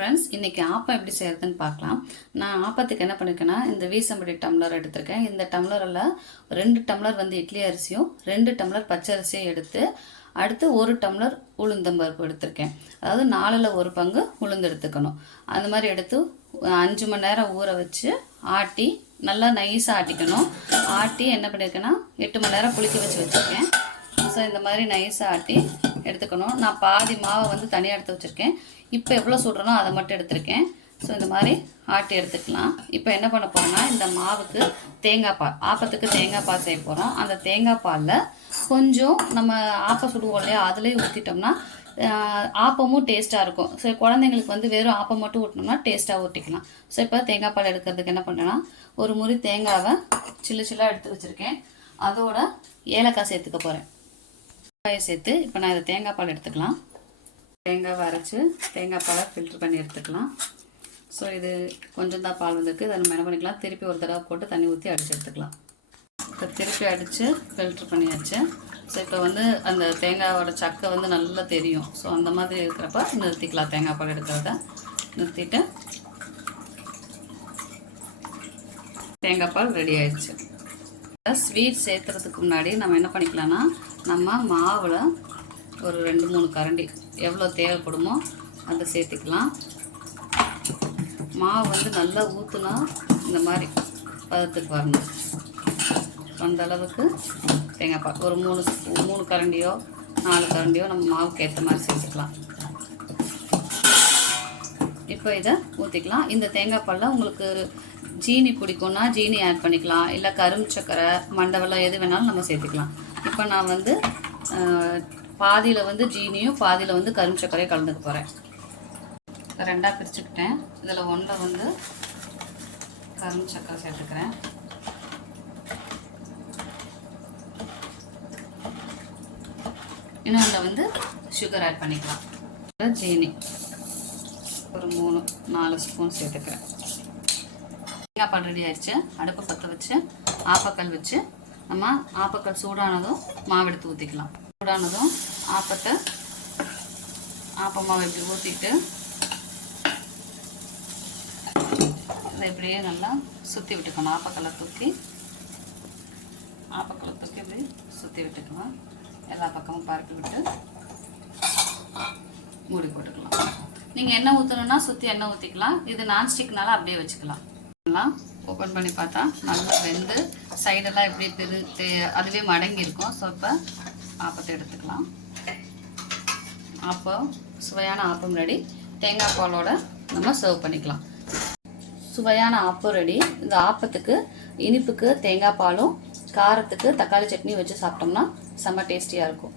Friends இன்றைக்கி ஆப்பம் எப்படி செய்கிறதுன்னு பார்க்கலாம். நான் ஆப்பத்துக்கு என்ன பண்ணியிருக்கேன்னா இந்த வீசம்படி டம்ளர் எடுத்திருக்கேன். இந்த டம்ளரில் ரெண்டு டம்ளர் வந்து இட்லி அரிசியும் ரெண்டு டம்ளர் பச்சை அரிசியும் எடுத்து அடுத்து ஒரு டம்ளர் உளுந்தம்பருப்பு எடுத்திருக்கேன். அதாவது நாலில் ஒரு பங்கு உளுந்து எடுத்துக்கணும். அந்த மாதிரி எடுத்து அஞ்சு மணி நேரம் ஊற வச்சு ஆட்டி நல்லா நைஸாக ஆட்டிக்கணும். ஆட்டி என்ன பண்ணியிருக்கேன்னா எட்டு மணி நேரம் புளிக்க வச்சு வச்சுருக்கேன். ஸோ இந்த மாதிரி நைஸாக ஆட்டி எடுத்துக்கணும். நான் பாதி மாவை வந்து தனியாக எடுத்து வச்சுருக்கேன். இப்போ எவ்வளோ சுடுறனோ அதை மட்டும் எடுத்திருக்கேன். ஸோ இந்த மாதிரி ஆட்டி எடுத்துக்கலாம். இப்போ என்ன பண்ண போகிறோன்னா இந்த மாவுக்கு தேங்காய் பால் ஆப்பத்துக்கு தேங்காய் பால் செய்ய போகிறோம் அந்த தேங்காய் பாலில் கொஞ்சம் நம்ம ஆப்பம் சுடுவோம் இல்லையா? அதுலேயே ஊற்றிட்டோம்னா ஆப்பமும் டேஸ்ட்டாக இருக்கும். ஸோ குழந்தைங்களுக்கு வந்து வெறும் ஆப்பம் மட்டும் ஊட்டினோம்னா டேஸ்ட்டாக ஊற்றிக்கலாம் ஸோ இப்போ தேங்காய் பால் எடுக்கிறதுக்கு என்ன பண்ணுறேன்னா ஒரு முறி தேங்காவை சில்லு சில்லாக எடுத்து வச்சுருக்கேன். அதோட ஏலக்காய் சேர்த்துக்க போகிறேன் தேங்காயை சேர்த்து இப்போ நான் இதை தேங்காய் பால் எடுத்துக்கலாம். தேங்காவை அரைச்சி தேங்காய் பாலை ஃபில்டர் பண்ணி எடுத்துக்கலாம். ஸோ இது கொஞ்சம் தான் பால் வந்திருக்கு. இதை நம்ம என்ன பண்ணிக்கலாம்? திருப்பி ஒரு தடவை போட்டு தண்ணி ஊற்றி அடித்து எடுத்துக்கலாம். இப்போ திருப்பி அடித்து ஃபில்டர் பண்ணியாச்சு. ஸோ இப்போ வந்து அந்த தேங்காயோட சக்கை வந்து நல்லா தெரியும். ஸோ அந்த மாதிரி இருக்கிறப்ப நிறுத்திக்கலாம். தேங்காய் பால் எடுக்கிறத. நிறுத்திட்டு தேங்காய் பால் ரெடி ஆயிடுச்சு. ஸ்வீட் சேர்த்துறதுக்கு முன்னாடி நம்ம என்ன பண்ணிக்கலாம்னா நம்ம மாவில் ஒரு ரெண்டு மூணு கரண்டி எவ்வளோ தேவைப்படுமோ அதை சேர்த்துக்கலாம். மாவு வந்து நல்லா ஊற்றுனா இந்த மாதிரி பதத்துக்கு வரணும் அந்த அளவுக்கு தேங்காய் பால் ஒரு மூணு மூணு கரண்டியோ நாலு கரண்டியோ நம்ம மாவுக்கு ஏற்ற மாதிரி சேர்த்துக்கலாம். இப்போ இதை ஊற்றிக்கலாம் இந்த தேங்காய் பாலில் உங்களுக்கு ஜீனி பிடிக்கும்னா ஜீனி ஆட் பண்ணிக்கலாம். இல்லை கரும்பு சக்கரை மண்டவெல்லாம் எது வேணாலும் நம்ம சேர்த்துக்கலாம். இப்போ நான் வந்து பாதியில் வந்து ஜீனியும் பாதியில் வந்து கரும்பு சர்க்கரையும் கலந்துக்க போகிறேன் ரெண்டாக பிரிச்சுக்கிட்டேன். இதில் ஒன்றில் வந்து கரும்பு சர்க்கரை சேர்த்துக்கிறேன். இன்னொன்றில் வந்து சுகர் ஆட் பண்ணிக்கலாம். ஜீனி ஒரு மூணு நாலு ஸ்பூன் சேர்த்துக்கிறேன். தேங்காய் பால் ரெடி ஆயிடுச்சு. அடுப்பு பற்ற வச்சு ஆப்பக்கல் வச்சு நம்ம ஆப்பக்கல் சூடானதும் மாவு எடுத்து ஊற்றிக்கலாம் சூடானதும் ஆப்பத்தை ஆப்ப மாவு இப்படி ஊற்றிட்டு இதை இப்படியே நல்லா சுற்றி விட்டுக்கணும். ஆப்பக்கலை தூக்கி ஆப்பக்கலை தூக்கி இப்படி சுற்றி விட்டுக்கலாம். எல்லா பக்கமும் பரப்பி விட்டு மூடி போட்டுக்கலாம். நீங்கள் எண்ணெய் ஊற்றணுன்னா சுற்றி எண்ணெய் ஊற்றிக்கலாம் இது நான்ஸ்டிக்னால அப்படியே வச்சுக்கலாம். எல்லாம் ஓப்பன் பண்ணி பார்த்தா நல்லா வெந்து சைடெல்லாம் எப்படி பெரு தே- அதுவே மடங்கி இருக்கும். ஸோ இப்போ ஆப்பத்தை எடுத்துக்கலாம். ஆப்பம் சுவையான ஆப்பம் ரெடி தேங்காய் பாலோட நம்ம சர்வ் பண்ணிக்கலாம். சுவையான ஆப்பம் ரெடி இந்த ஆப்பத்துக்கு இனிப்புக்கு தேங்காய் பாலும் காரத்துக்கு தக்காளி சட்னி வச்சு சாப்பிட்டோம்னா செம்ம டேஸ்டியாக இருக்கும்.